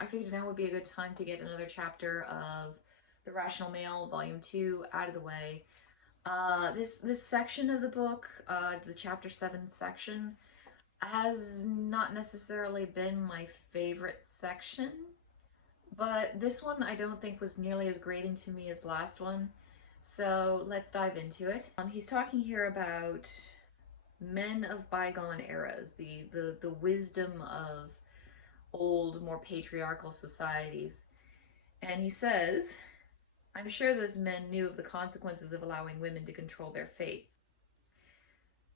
I figured now would be a good time to get another chapter of The Rational Male, Volume 2, out of the way. This section of the book, the Chapter 7 section, has not necessarily been my favorite section, but this one I don't think was nearly as grating to me as the last one, so let's dive into it. He's talking here about men of bygone eras, the wisdom of old, more patriarchal societies. And he says, I'm sure those men knew of the consequences of allowing women to control their fates.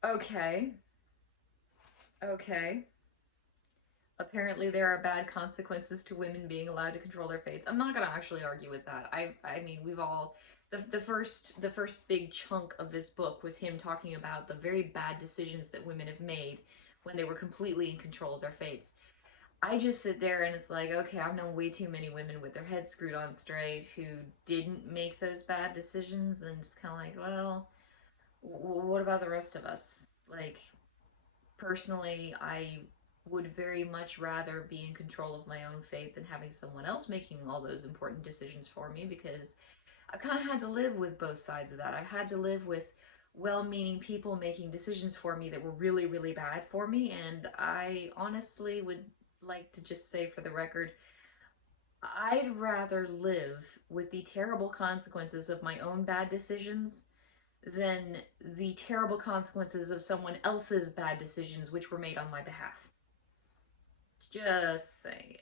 Okay. Okay. Apparently there are bad consequences to women being allowed to control their fates. I'm not going to actually argue with that. I mean, we've all the first big chunk of this book was him talking about the very bad decisions that women have made when they were completely in control of their fates. I just sit there and it's like, okay, I've known way too many women with their heads screwed on straight who didn't make those bad decisions, and it's kind of like, well, what about the rest of us? Like, personally, I would very much rather be in control of my own fate than having someone else making all those important decisions for me, because I've kind of had to live with both sides of that. I've had to live with well-meaning people making decisions for me that were really, really bad for me, and I honestly would like to just say for the record, I'd rather live with the terrible consequences of my own bad decisions than the terrible consequences of someone else's bad decisions which were made on my behalf. Just saying.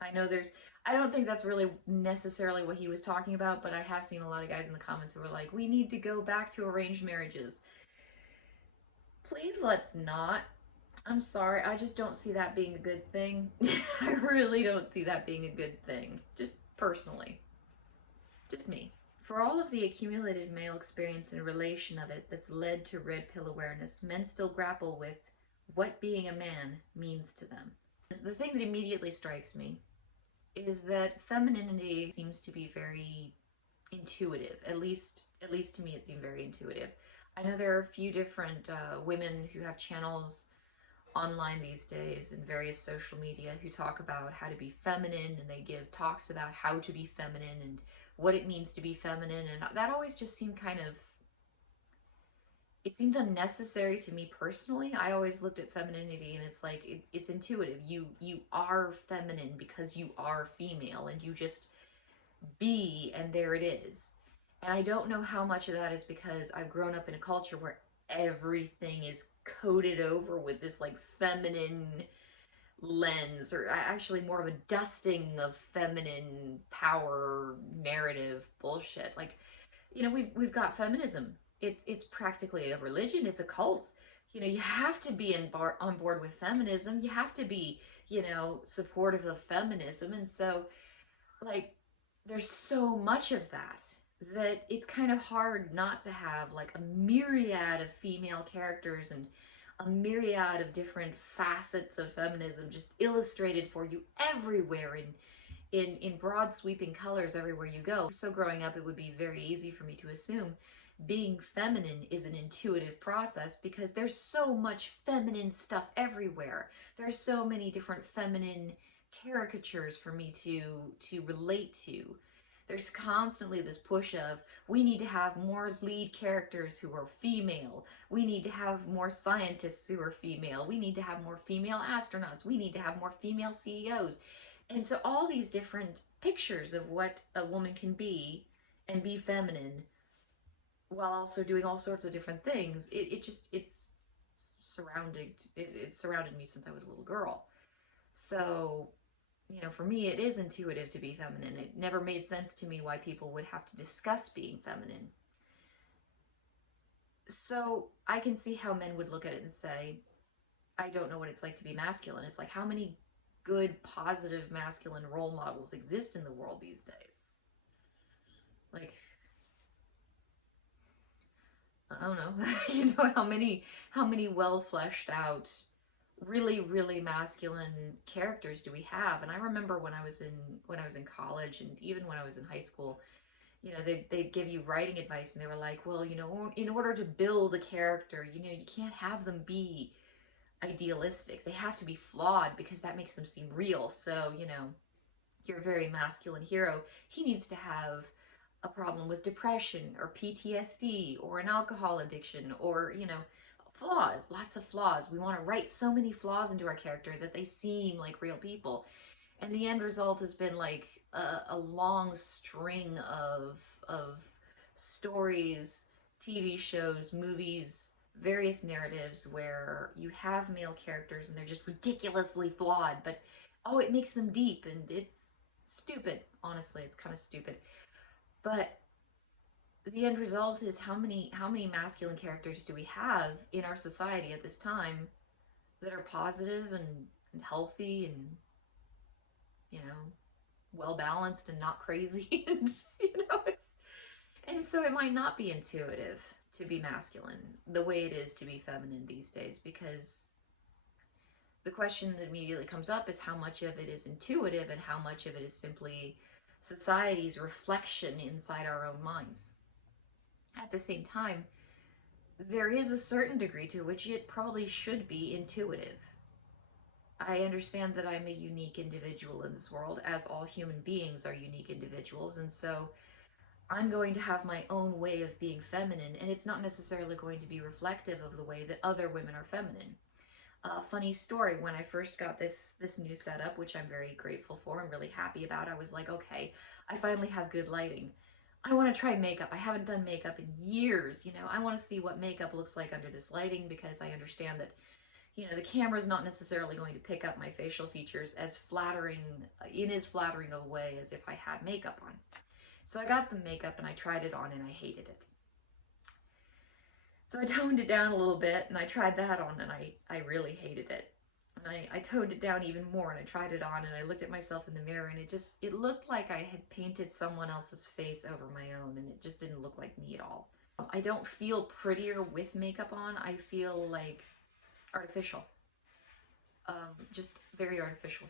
I don't think that's really necessarily what he was talking about, but I have seen a lot of guys in the comments who were like, we need to go back to arranged marriages. Please let's not. I'm sorry, I just don't see that being a good thing. I really don't see that being a good thing. Just personally. Just me. For all of the accumulated male experience and relation of it that's led to red pill awareness, men still grapple with what being a man means to them. The thing that immediately strikes me is that femininity seems to be very intuitive. At least to me it seemed very intuitive. I know there are a few different women who have channels online these days in various social media who talk about how to be feminine, and they give talks about how to be feminine and what it means to be feminine, and that always just seemed it seemed unnecessary to me personally. I always looked at femininity and it's like it's intuitive. You are feminine because you are female, and you just be, and there it is. And I don't know how much of that is because I've grown up in a culture where everything is coated over with this like feminine lens, or actually more of a dusting of feminine power narrative bullshit. Like, you know, we've got feminism. It's practically a religion. It's a cult. You know, you have to be on board with feminism. You have to be, you know, supportive of feminism. And so, like, there's so much of that it's kind of hard not to have like a myriad of female characters and a myriad of different facets of feminism just illustrated for you everywhere in broad sweeping colors everywhere you go. So growing up, it would be very easy for me to assume being feminine is an intuitive process because there's so much feminine stuff everywhere. There's so many different feminine caricatures for me to relate to. There's constantly this push of, we need to have more lead characters who are female. We need to have more scientists who are female. We need to have more female astronauts. We need to have more female CEOs. And so all these different pictures of what a woman can be and be feminine while also doing all sorts of different things, it's surrounded me since I was a little girl. So, you know, for me, it is intuitive to be feminine. It never made sense to me why people would have to discuss being feminine. So I can see how men would look at it and say, I don't know what it's like to be masculine. It's like, how many good, positive masculine role models exist in the world these days? Like, I don't know, you know, how many well fleshed out, really, really masculine characters do we have? And I remember when I was in college, and even when I was in high school, you know, they'd give you writing advice, and they were like, well, you know, in order to build a character, you know, you can't have them be idealistic. They have to be flawed because that makes them seem real. So, you know, your very masculine hero, he needs to have a problem with depression or PTSD or an alcohol addiction or, you know, flaws, lots of flaws. We want to write so many flaws into our character that they seem like real people. And the end result has been like a long string of stories, TV shows, movies, various narratives where you have male characters and they're just ridiculously flawed, but oh, it makes them deep, and it's stupid. Honestly, it's kind of stupid. But the end result is how many masculine characters do we have in our society at this time that are positive and healthy and, you know, well balanced and not crazy and, you know, and so it might not be intuitive to be masculine the way it is to be feminine these days, because the question that immediately comes up is how much of it is intuitive and how much of it is simply society's reflection inside our own minds. At the same time, there is a certain degree to which it probably should be intuitive. I understand that I'm a unique individual in this world, as all human beings are unique individuals, and so I'm going to have my own way of being feminine, and it's not necessarily going to be reflective of the way that other women are feminine. Funny story, when I first got this new setup, which I'm very grateful for and really happy about, I was like, okay, I finally have good lighting. I want to try makeup. I haven't done makeup in years, you know. I want to see what makeup looks like under this lighting, because I understand that, you know, the camera's not necessarily going to pick up my facial features as flattering, in as flattering a way as if I had makeup on. So I got some makeup and I tried it on and I hated it. So I toned it down a little bit and I tried that on and I really hated it. And I toned it down even more and I tried it on and I looked at myself in the mirror and it looked like I had painted someone else's face over my own, and it just didn't look like me at all. I don't feel prettier with makeup on. I feel like artificial. Just very artificial.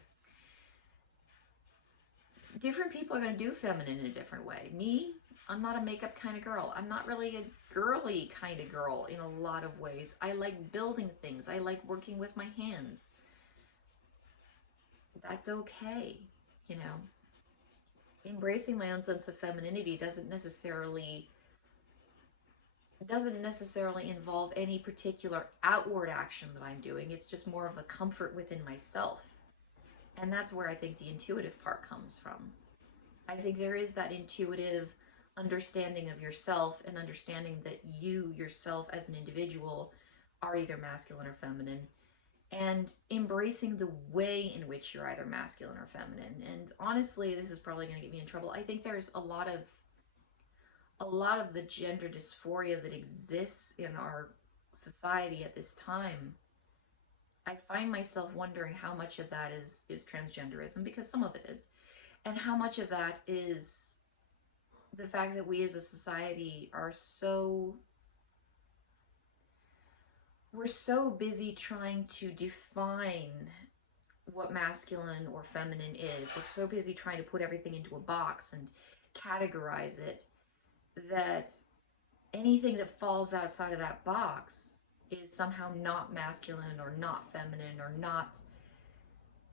Different people are going to do feminine in a different way. Me, I'm not a makeup kind of girl. I'm not really a girly kind of girl in a lot of ways. I like building things. I like working with my hands. That's okay, you know. Embracing my own sense of femininity doesn't necessarily involve any particular outward action that I'm doing. It's just more of a comfort within myself. And that's where I think the intuitive part comes from. I think there is that intuitive understanding of yourself and understanding that you yourself as an individual are either masculine or feminine, and embracing the way in which you're either masculine or feminine. And honestly, this is probably going to get me in trouble. I think there's a lot of the gender dysphoria that exists in our society at this time. I find myself wondering how much of that is transgenderism, because some of it is, and how much of that is the fact that we as a society are we're so busy trying to define what masculine or feminine is. We're so busy trying to put everything into a box and categorize it, that anything that falls outside of that box is somehow not masculine or not feminine or not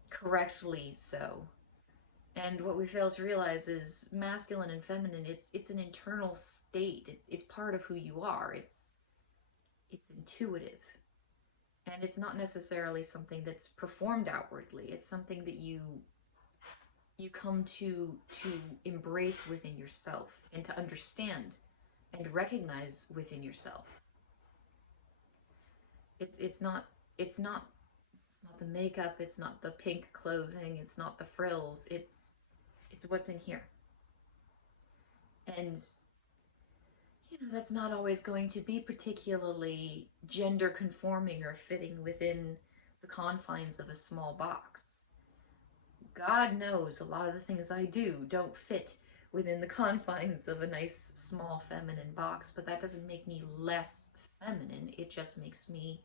correctly so. And what we fail to realize is masculine and feminine, it's an internal state. It's part of who you are. It's intuitive. And it's not necessarily something that's performed outwardly. It's something that you come to embrace within yourself and to understand and recognize within yourself. It's not the makeup, it's not the pink clothing, it's not the frills, it's what's in here. And you know, that's not always going to be particularly gender conforming or fitting within the confines of a small box. God knows a lot of the things I do don't fit within the confines of a nice small feminine box, but that doesn't make me less feminine. It just makes me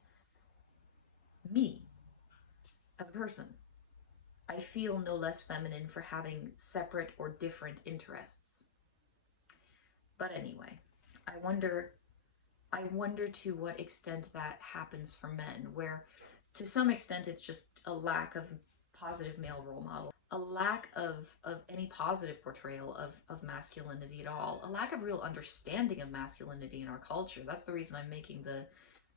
as a person. I feel no less feminine for having separate or different interests. But anyway, I wonder to what extent that happens for men, where to some extent it's just a lack of positive male role model. a lack of any positive portrayal of masculinity at all, a lack of real understanding of masculinity in our culture. That's the reason I'm making the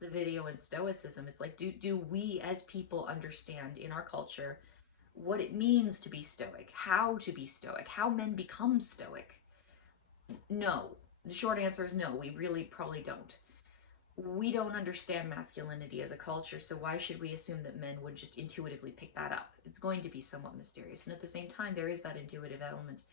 video in stoicism. It's like, do we as people understand in our culture what it means to be stoic, how to be stoic, how men become stoic? No. The short answer is no, we really probably don't. We don't understand masculinity as a culture, so why should we assume that men would just intuitively pick that up? It's going to be somewhat mysterious. And at the same time, there is that intuitive element.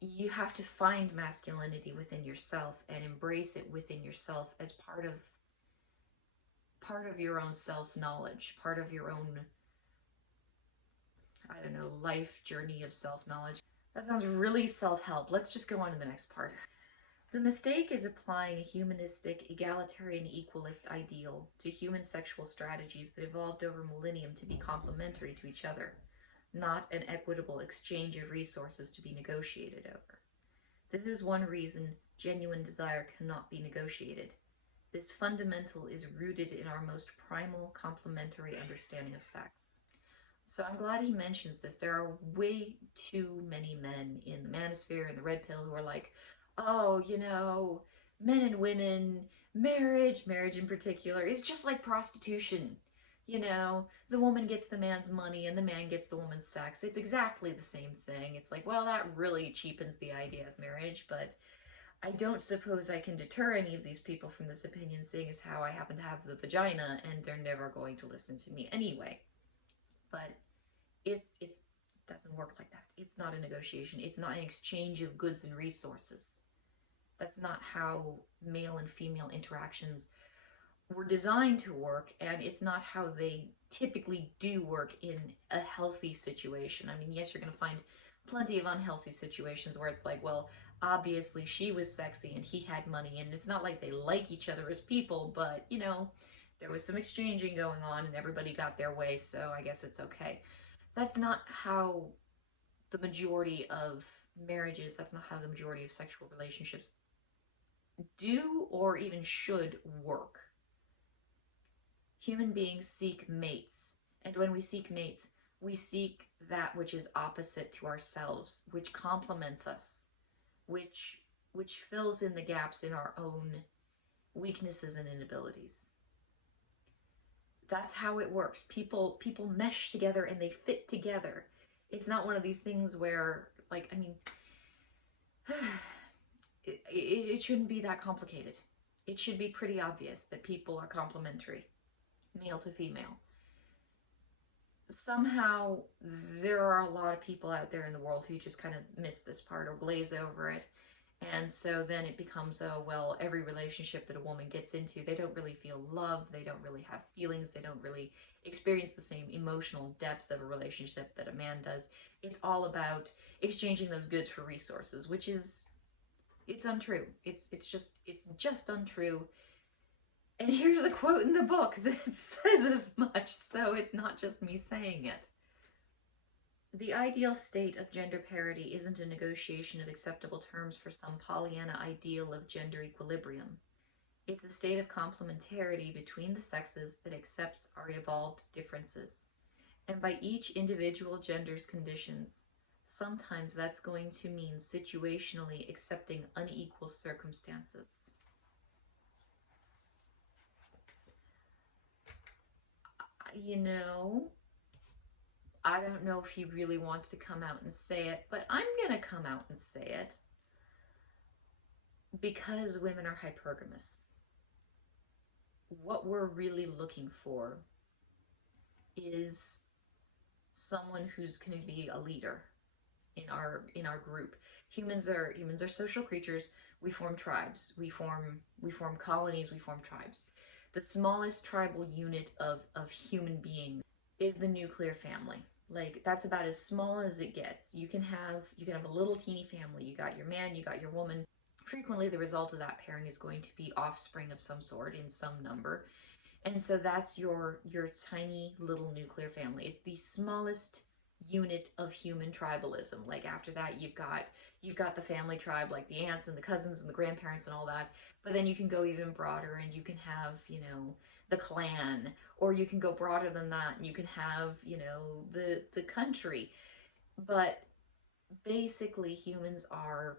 You have to find masculinity within yourself and embrace it within yourself as part of your own self-knowledge, part of your own, I don't know, life journey of self-knowledge. That sounds really self-help. Let's just go on to the next part. The mistake is applying a humanistic, egalitarian, equalist ideal to human sexual strategies that evolved over millennium to be complementary to each other, not an equitable exchange of resources to be negotiated over. This is one reason genuine desire cannot be negotiated. This fundamental is rooted in our most primal complementary understanding of sex. So I'm glad he mentions this. There are way too many men in the manosphere and the red pill who are like, oh, men and women, marriage in particular, is just like prostitution. The woman gets the man's money and the man gets the woman's sex. It's exactly the same thing. It's like, well, that really cheapens the idea of marriage, but I don't suppose I can deter any of these people from this opinion, seeing as how I happen to have the vagina and they're never going to listen to me anyway. But it doesn't work like that. It's not a negotiation. It's not an exchange of goods and resources. That's not how male and female interactions were designed to work, and it's not how they typically do work in a healthy situation. I mean, yes, you're going to find plenty of unhealthy situations where it's like, well, obviously she was sexy and he had money, and it's not like they like each other as people, but, there was some exchanging going on and everybody got their way, so I guess it's okay. That's not how the majority of marriages, that's not how the majority of sexual relationships do or even should work. Human beings seek mates, and when we seek mates, we seek that which is opposite to ourselves, which complements us, which fills in the gaps in our own weaknesses and inabilities. That's how it works. People mesh together and they fit together. It's not one of these things where, like, I mean, it shouldn't be that complicated. It should be pretty obvious that people are complementary, male to female. Somehow, there are a lot of people out there in the world who just kind of miss this part or glaze over it. And so then it becomes, oh, well, every relationship that a woman gets into, they don't really feel loved, they don't really have feelings, they don't really experience the same emotional depth of a relationship that a man does. It's all about exchanging those goods for resources, which is, it's untrue. It's just untrue. And here's a quote in the book that says as much, so it's not just me saying it. The ideal state of gender parity isn't a negotiation of acceptable terms for some Pollyanna ideal of gender equilibrium. It's a state of complementarity between the sexes that accepts our evolved differences. And by each individual gender's conditions, sometimes that's going to mean situationally accepting unequal circumstances. I don't know if he really wants to come out and say it, but I'm going to come out and say it because women are hypergamous. What we're really looking for is someone who's going to be a leader in our group. Humans are social creatures. We form tribes. We form colonies. We form tribes. The smallest tribal unit of human being is the nuclear family. Like, that's about as small as it gets. You can have a little teeny family. You got your man, you got your woman. Frequently the result of that pairing is going to be offspring of some sort in some number. And so that's your tiny little nuclear family. It's the smallest unit of human tribalism. Like, after that you've got the family tribe, like the aunts and the cousins and the grandparents and all that. But then you can go even broader and you can have, the clan, or you can go broader than that and you can have, you know, the country. But basically humans are,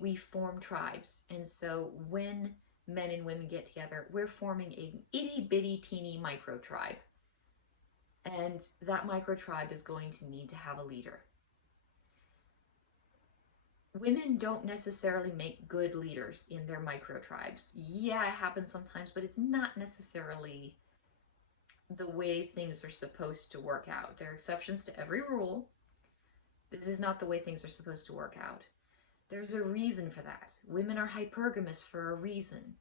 we form tribes. And so when men and women get together, we're forming an itty bitty teeny micro tribe. And that micro tribe is going to need to have a leader. Women don't necessarily make good leaders in their micro tribes. Yeah, it happens sometimes, but it's not necessarily the way things are supposed to work out. There are exceptions to every rule. This is not the way things are supposed to work out. There's a reason for that. Women are hypergamous for a reason.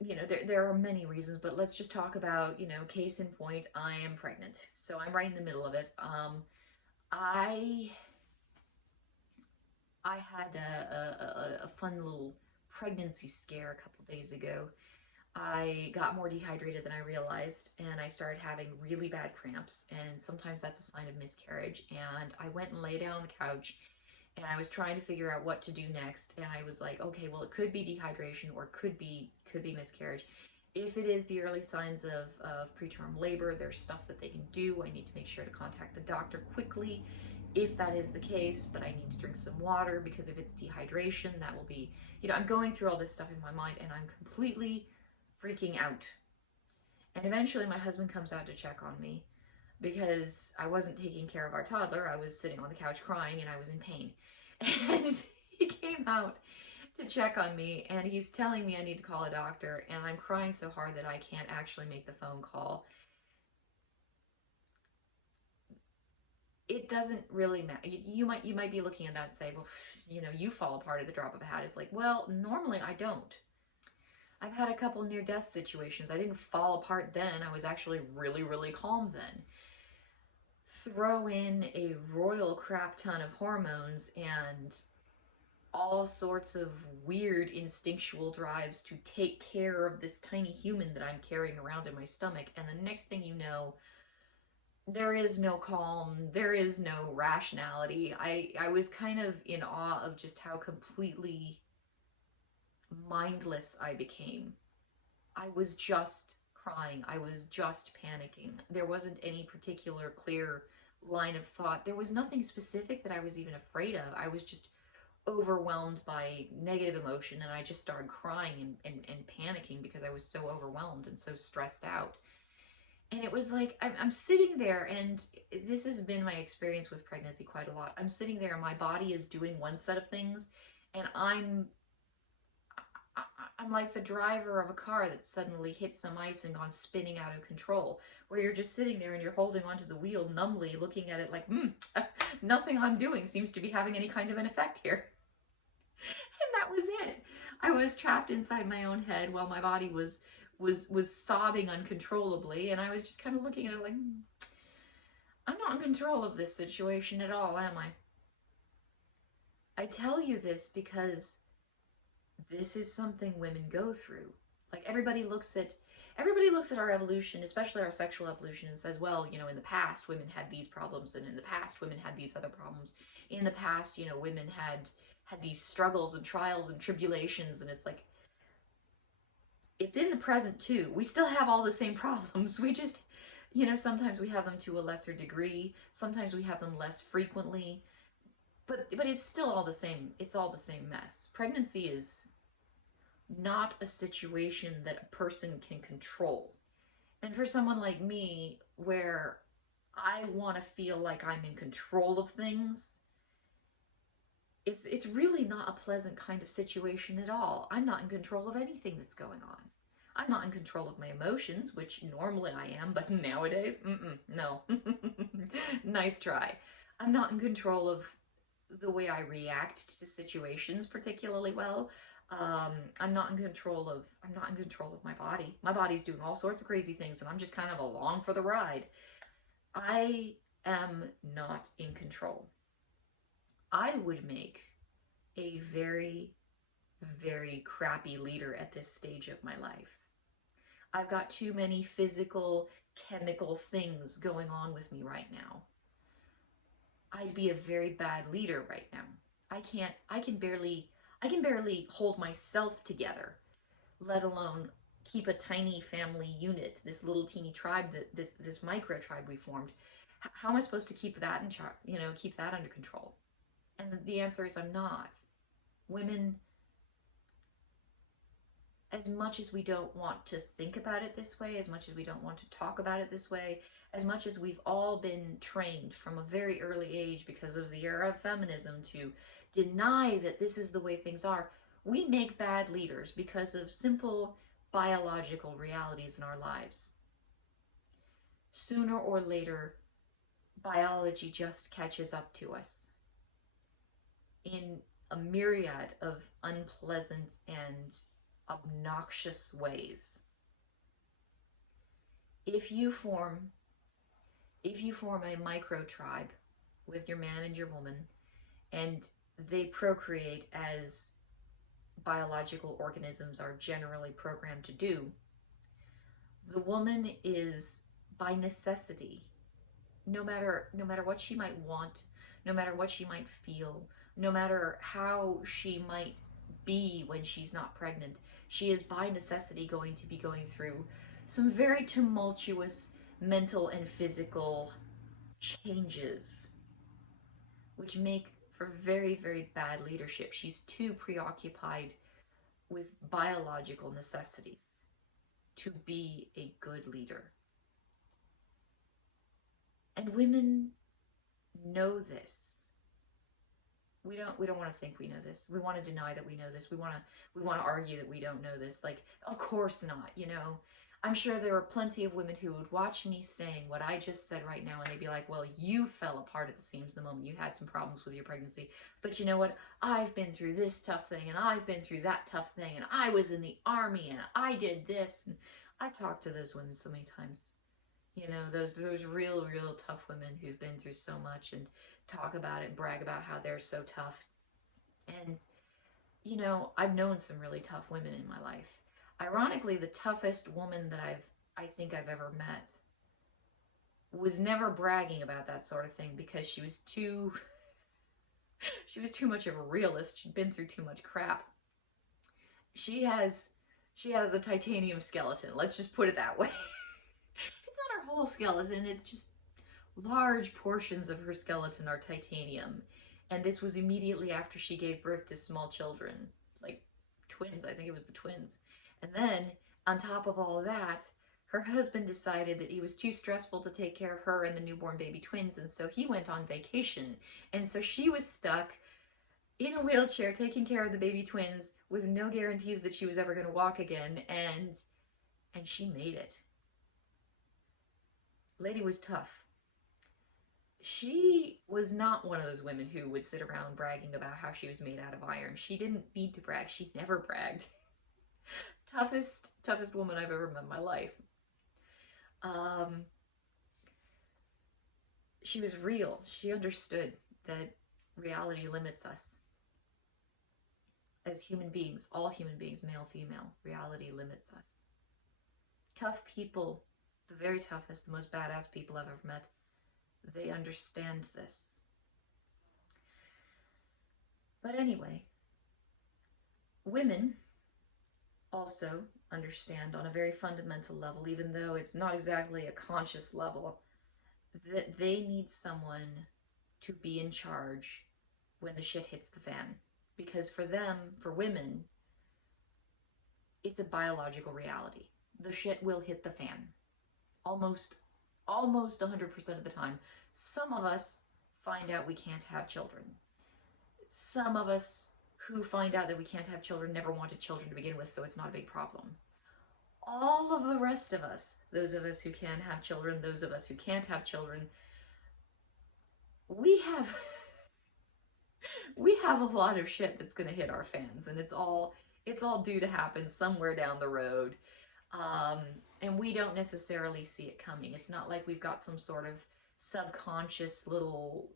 You know, there are many reasons, but let's just talk about, you know, case in point, I am pregnant. So I'm right in the middle of it. I had a fun little pregnancy scare a couple days ago. I got more dehydrated than I realized, and I started having really bad cramps, and sometimes that's a sign of miscarriage. And I went and lay down on the couch, and I was trying to figure out what to do next, and I was like, okay, well, it could be dehydration, or it could be miscarriage. If it is the early signs of preterm labor, there's stuff that they can do. I need to make sure to contact the doctor quickly if that is the case, but I need to drink some water, because if it's dehydration, that will be, you know, I'm going through all this stuff in my mind, and I'm completely freaking out. And eventually my husband comes out to check on me because I wasn't taking care of our toddler. I was sitting on the couch crying and I was in pain. And he came out to check on me, and he's telling me I need to call a doctor, and I'm crying so hard that I can't actually make the phone call. It doesn't really matter. You might be looking at that and say, well, you know, you fall apart at the drop of a hat. It's like, well, normally I don't. I've had a couple near-death situations. I didn't fall apart then. I was actually really, really calm then. Throw in a royal crap ton of hormones and all sorts of weird instinctual drives to take care of this tiny human that I'm carrying around in my stomach, and the next thing you know, there is no calm, there is no rationality. I was kind of in awe of just how completely mindless I became. I was just crying. I was just panicking. There wasn't any particular clear line of thought. There was nothing specific that I was even afraid of. I was just overwhelmed by negative emotion, and I just started crying and panicking because I was so overwhelmed and so stressed out. And it was like, I'm sitting there, and this has been my experience with pregnancy quite a lot. I'm sitting there and my body is doing one set of things, and I'm like the driver of a car that suddenly hit some ice and gone spinning out of control, where you're just sitting there and you're holding onto the wheel numbly, looking at it like, nothing I'm doing seems to be having any kind of an effect here. And that was it. I was trapped inside my own head while my body was sobbing uncontrollably, and I was just kind of looking at it like, I'm not in control of this situation at all, am I? I tell you this because this is something women go through. Like, everybody looks at our evolution, especially our sexual evolution, and says, well, you know, in the past women had these problems, and in the past women had these other problems. In the past, you know, women had these struggles and trials and tribulations, and it's like, it's in the present too. We still have all the same problems. We just, you know, sometimes we have them to a lesser degree, sometimes we have them less frequently, but it's still all the same. It's all the same mess. Pregnancy is not a situation that a person can control. And for someone like me, where I want to feel like I'm in control of things, it's really not a pleasant kind of situation at all. I'm not in control of anything that's going on. I'm not in control of my emotions, which normally I am, but nowadays, no. Nice try. I'm not in control of the way I react to situations particularly well. I'm not in control of my body. My body's doing all sorts of crazy things, and I'm just kind of along for the ride. I am not in control. I would make a very, very crappy leader at this stage of my life. I've got too many physical, chemical things going on with me right now. I'd be a very bad leader right now. I can barely hold myself together, let alone keep a tiny family unit, this little teeny tribe, that this micro tribe we formed. How am I supposed to keep that in charge? Keep that under control? And the answer is I'm not. Women, as much as we don't want to think about it this way, as much as we don't want to talk about it this way, as much as we've all been trained from a very early age because of the era of feminism to deny that this is the way things are, we make bad leaders because of simple biological realities in our lives. Sooner or later, biology just catches up to us in a myriad of unpleasant and obnoxious ways. If you form a micro tribe with your man and your woman, and they procreate as biological organisms are generally programmed to do, the woman is by necessity, no matter what she might want, no matter what she might feel, no matter how she might be when she's not pregnant, she is by necessity going to be going through some very tumultuous mental and physical changes, which make for very, very bad leadership. She's too preoccupied with biological necessities to be a good leader. And women know this. We don't want to think we know this. We want to deny that we know this. We want to argue that we don't know this. Like, of course not, I'm sure there are plenty of women who would watch me saying what I just said right now, and they'd be like, well, you fell apart at the seams the moment you had some problems with your pregnancy. But you know what? I've been through this tough thing, and I've been through that tough thing, and I was in the army, and I did this. And I've talked to those women so many times. Those real tough women who've been through so much and talk about it and brag about how they're so tough. And, I've known some really tough women in my life. Ironically, the toughest woman that I think I've ever met was never bragging about that sort of thing because she was too much of a realist. She'd been through too much crap. She has a titanium skeleton. Let's just put it that way. It's not her whole skeleton. It's just large portions of her skeleton are titanium. And this was immediately after she gave birth to small children, like twins. I think it was the twins. And then, on top of all of that, her husband decided that he was too stressful to take care of her and the newborn baby twins, and so he went on vacation. And so she was stuck in a wheelchair taking care of the baby twins with no guarantees that she was ever going to walk again, and she made it. Lady was tough. She was not one of those women who would sit around bragging about how she was made out of iron. She didn't need to brag. She never bragged. Toughest woman I've ever met in my life. She was real. She understood that reality limits us. As human beings, all human beings, male, female, reality limits us. Tough people, the very toughest, the most badass people I've ever met, they understand this. But anyway, women also understand on a very fundamental level, even though it's not exactly a conscious level, that they need someone to be in charge when the shit hits the fan. Because for them, for women, it's a biological reality. The shit will hit the fan. Almost 100% of the time. Some of us find out we can't have children. Some of us who find out that we can't have children never wanted children to begin with, so it's not a big problem. All of the rest of us, those of us who can have children, those of us who can't have children, we have a lot of shit that's going to hit our fans, and it's all due to happen somewhere down the road. And we don't necessarily see it coming. It's not like we've got some sort of subconscious little...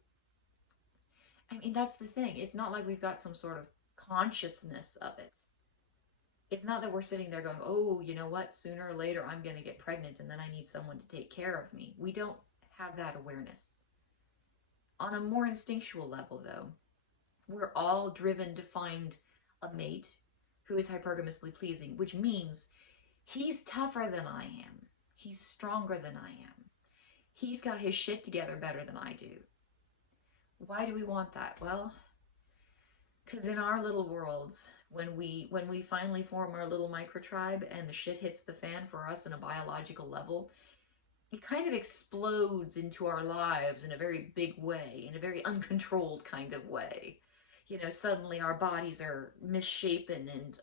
I mean, that's the thing. It's not like we've got some sort of consciousness of it. It's not that we're sitting there going, oh, you know what, sooner or later I'm going to get pregnant and then I need someone to take care of me. We don't have that awareness. On a more instinctual level, though, we're all driven to find a mate who is hypergamously pleasing, which means He's tougher than I am. He's stronger than I am. He's got his shit together better than I do. Why do we want that? Well, because in our little worlds, when we finally form our little micro tribe and the shit hits the fan for us in a biological level, it kind of explodes into our lives in a very big way, in a very uncontrolled kind of way. You know, suddenly our bodies are misshapen and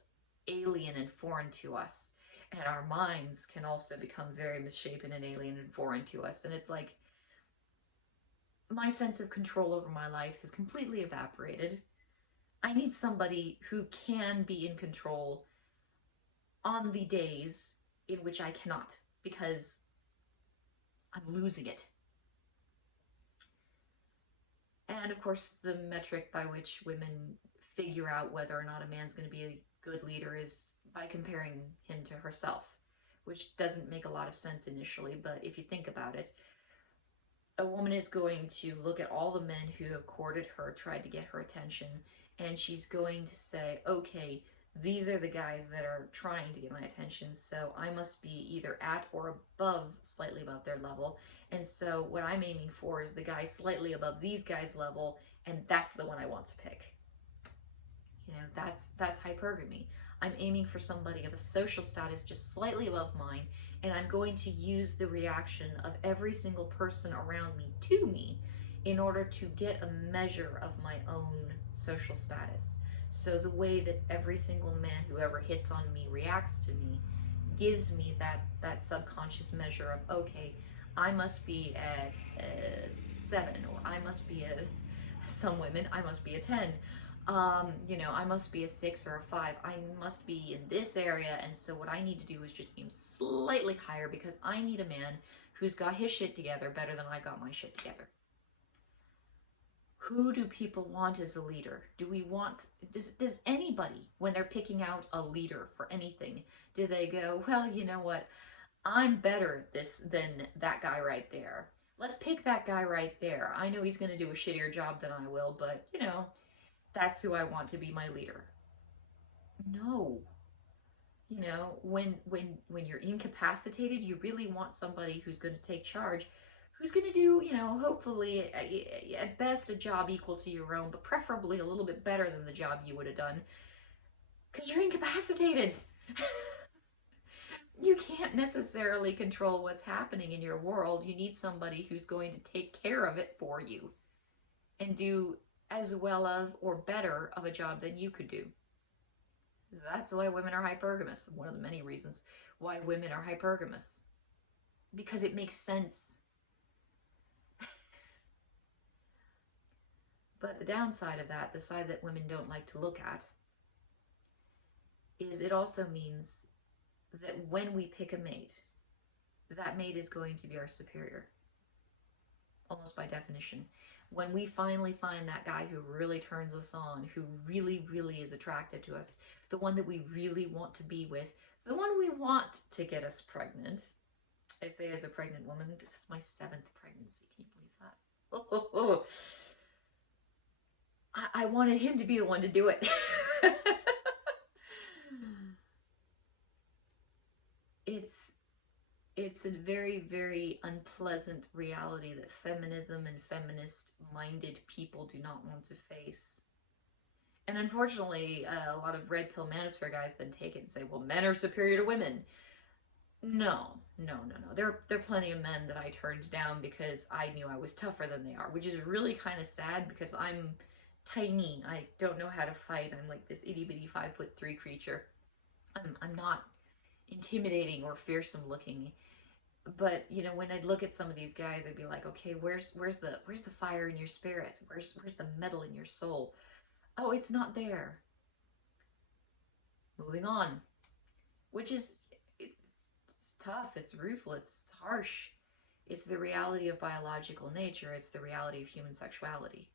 alien and foreign to us. And our minds can also become very misshapen and alien and foreign to us. And it's like my sense of control over my life has completely evaporated. I need somebody who can be in control on the days in which I cannot, because I'm losing it. And of course, the metric by which women figure out whether or not a man's going to be a good leader is by comparing him to herself, which doesn't make a lot of sense initially, but if you think about it, a woman is going to look at all the men who have courted her, tried to get her attention, and she's going to say, okay, these are the guys that are trying to get my attention, so I must be either at or above, slightly above their level. And so what I'm aiming for is the guy slightly above these guys' level, and that's the one I want to pick. You know, that's hypergamy. I'm aiming for somebody of a social status just slightly above mine, and I'm going to use the reaction of every single person around me to me in order to get a measure of my own social status. So the way that every single man who ever hits on me reacts to me gives me that subconscious measure of, okay, I must be at a 7, or I must be a, some women, I must be a 10. You know, I must be a 6 or a 5. I must be in this area, and so what I need to do is just aim slightly higher because I need a man who's got his shit together better than I got my shit together. Who do people want as a leader? Do we want, does anybody, when they're picking out a leader for anything, do they go, well, you know what, I'm better at this than that guy right there. Let's pick that guy right there. I know he's going to do a shittier job than I will, but, you know, that's who I want to be my leader. No. You know, when you're incapacitated, you really want somebody who's going to take charge, who's going to do, you know, hopefully at best a job equal to your own, but preferably a little bit better than the job you would have done, because you're incapacitated. You can't necessarily control what's happening in your world. You need somebody who's going to take care of it for you and do as well of or better of a job than you could do. That's why women are hypergamous. One of the many reasons why women are hypergamous. Because it makes sense. But the downside of that, the side that women don't like to look at, is it also means that when we pick a mate, that mate is going to be our superior. Almost by definition. When we finally find that guy who really turns us on, who really, really is attracted to us, the one that we really want to be with, the one we want to get us pregnant. I say as a pregnant woman, this is my 7th pregnancy. Can you believe that? Oh, oh, oh. I wanted him to be the one to do it. It's a very, very unpleasant reality that feminism and feminist-minded people do not want to face. And unfortunately, a lot of red pill manosphere guys then take it and say, well, men are superior to women. No. There are plenty of men that I turned down because I knew I was tougher than they are, which is really kind of sad because I'm tiny. I don't know how to fight. I'm like this itty-bitty 5'3" creature. I'm not intimidating or fearsome looking. But you know, when I'd look at some of these guys, I'd be like, okay, where's the fire in your spirit? Where's the metal in your soul? Oh, it's not there. Moving on. Which is, it's tough, it's ruthless, it's harsh. It's the reality of biological nature, it's the reality of human sexuality.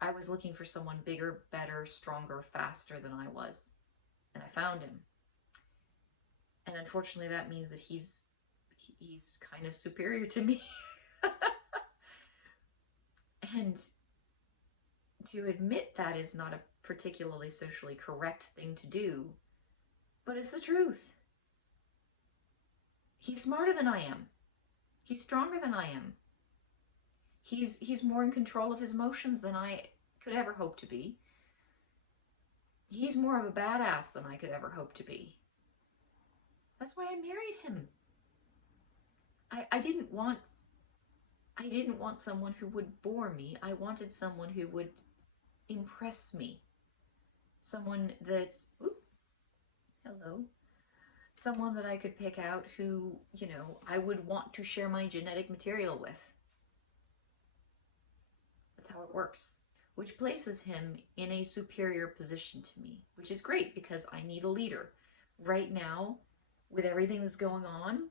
I was looking for someone bigger, better, stronger, faster than I was. And I found him. And unfortunately that means that he's kind of superior to me. And to admit that is not a particularly socially correct thing to do, but it's the truth. He's smarter than I am. He's stronger than I am. He's more in control of his emotions than I could ever hope to be. He's more of a badass than I could ever hope to be. That's why I married him. I didn't want someone who would bore me. I wanted someone who would impress me. Someone that's, ooh, hello. Someone that I could pick out who, I would want to share my genetic material with. That's how it works. Which places him in a superior position to me, which is great because I need a leader. Right now, with everything that's going on,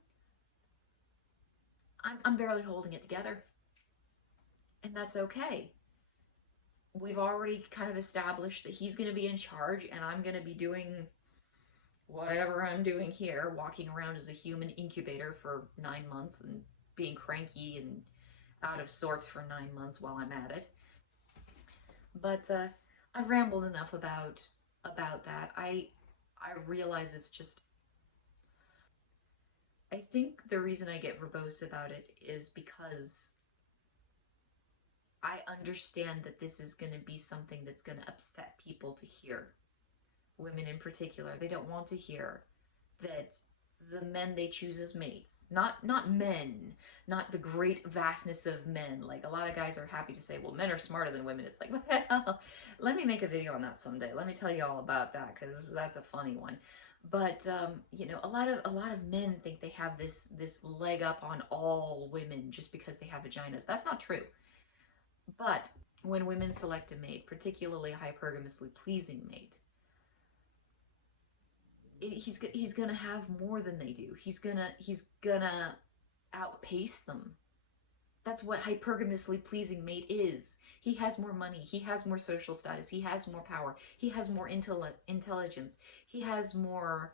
I'm barely holding it together. And that's okay. We've already kind of established that he's going to be in charge and I'm going to be doing whatever I'm doing here, walking around as a human incubator for 9 months and being cranky and out of sorts for 9 months while I'm at it. But I've rambled enough about that. I realize it's just, I think the reason I get verbose about it is because I understand that this is going to be something that's going to upset people to hear. Women in particular, they don't want to hear that the men they choose as mates, not men, not the great vastness of men. Like, a lot of guys are happy to say, well, men are smarter than women. It's like, well, let me make a video on that someday. Let me tell you all about that, because that's a funny one. But a lot of men think they have this leg up on all women just because they have vaginas. That's not true. But when women select a mate, particularly a hypergamously pleasing mate, he's gonna have more than they do. He's gonna outpace them. That's what hypergamously pleasing mate is. He has more money. He has more social status. He has more power. He has more intelligence. He has more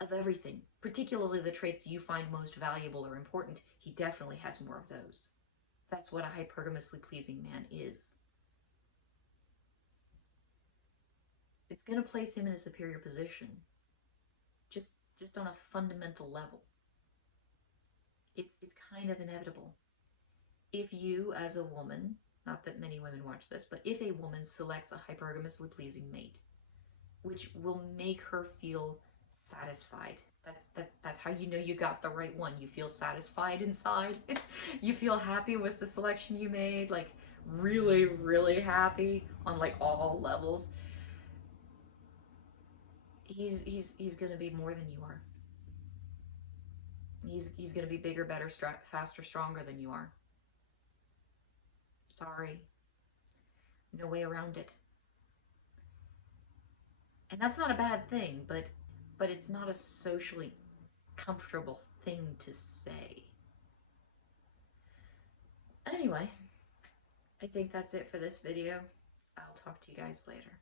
of everything. Particularly the traits you find most valuable or important. He definitely has more of those. That's what a hypergamously pleasing man is. It's going to place him in a superior position. Just on a fundamental level. It's kind of inevitable. If you, as a woman, not that many women watch this, but if a woman selects a hypergamously pleasing mate, which will make her feel satisfied. That's how you know you got the right one. You feel satisfied inside. You feel happy with the selection you made, like really, really happy on like all levels. He's gonna be more than you are. He's gonna be bigger, better, faster, stronger than you are. Sorry, no way around it. And that's not a bad thing, but it's not a socially comfortable thing to say. Anyway, I think that's it for this video. I'll talk to you guys later.